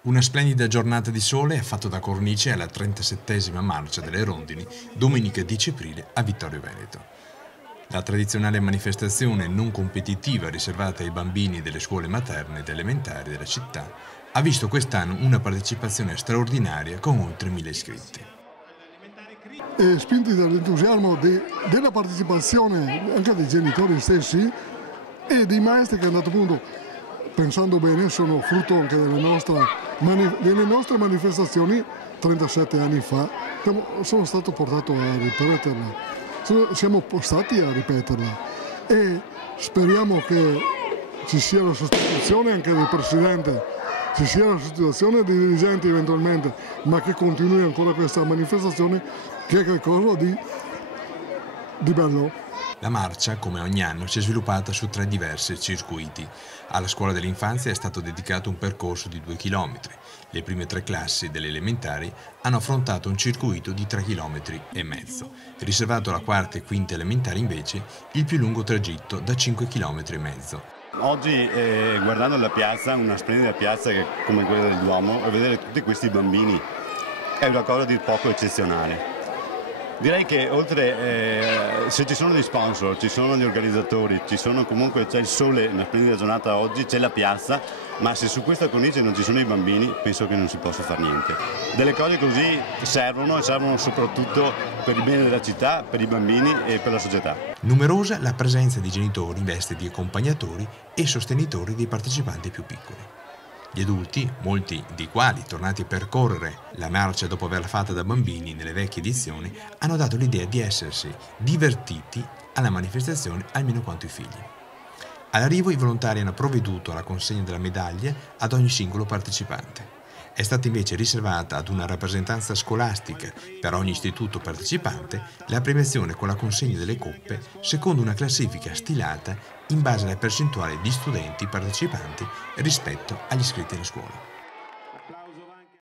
Una splendida giornata di sole è fatto da cornice alla 37esima marcia delle rondini, domenica 10 aprile a Vittorio Veneto. La tradizionale manifestazione non competitiva riservata ai bambini delle scuole materne ed elementari della città ha visto quest'anno una partecipazione straordinaria con oltre 1000 iscritti. Spinti dall'entusiasmo della partecipazione anche dei genitori stessi e dei maestri che hanno appunto, pensando bene, sono frutto anche delle nostre manifestazioni 37 anni fa. Sono stato portato a ripeterla, siamo postati a ripeterla e speriamo che ci sia la sostituzione anche del Presidente, ci sia la sostituzione dei dirigenti eventualmente, ma che continui ancora questa manifestazione che è qualcosa di bello. La marcia, come ogni anno, si è sviluppata su 3 diversi circuiti. Alla scuola dell'infanzia è stato dedicato un percorso di 2 km. Le prime 3 classi delle elementari hanno affrontato un circuito di 3,5 km. Riservato alla quarta e quinta elementari invece il più lungo tragitto da 5,5 km. Oggi guardando la piazza, una splendida piazza come quella del Duomo, e vedere tutti questi bambini è una cosa di poco eccezionale. Direi che oltre, se ci sono gli sponsor, ci sono gli organizzatori, c'è il sole, una splendida giornata oggi, c'è la piazza, ma se su questa cornice non ci sono i bambini, penso che non si possa fare niente. Delle cose così servono e servono soprattutto per il bene della città, per i bambini e per la società. Numerosa la presenza di genitori in veste di accompagnatori e sostenitori dei partecipanti più piccoli. Gli adulti, molti dei quali tornati a percorrere la marcia dopo averla fatta da bambini nelle vecchie edizioni, hanno dato l'idea di essersi divertiti alla manifestazione almeno quanto i figli. All'arrivo i volontari hanno provveduto alla consegna della medaglia ad ogni singolo partecipante. È stata invece riservata ad una rappresentanza scolastica per ogni istituto partecipante la premiazione con la consegna delle coppe secondo una classifica stilata in base alla percentuale di studenti partecipanti rispetto agli iscritti alla scuola.